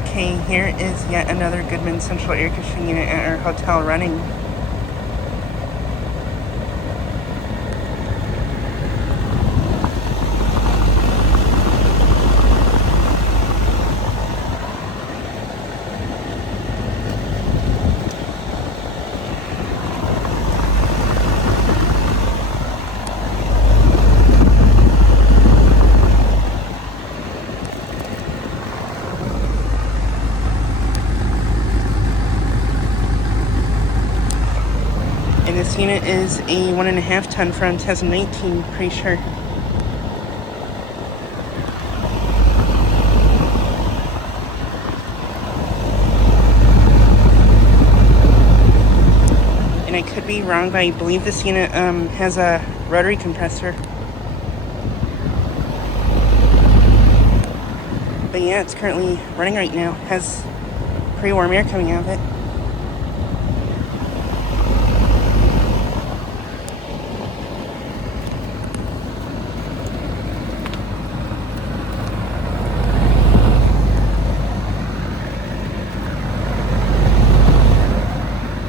Okay, here is yet another Goodman central air conditioning unit at our hotel running. And this unit is a 1.5 ton from 2019, pretty sure. And I could be wrong, but I believe this unit has a rotary compressor. But yeah, it's currently running right now. Has pretty warm air coming out of it.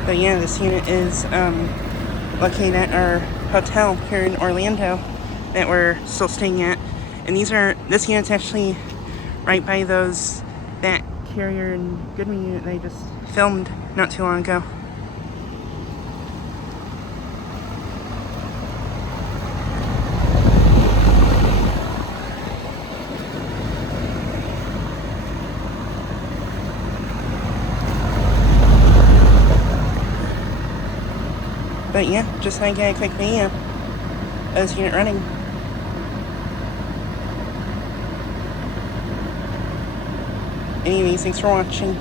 But yeah, this unit is located at our hotel here in Orlando that we're still staying at. And this unit's actually right by that Carrier and Goodman unit they just filmed not too long ago. But yeah, just like a quick video of this unit running. Anyways, thanks for watching.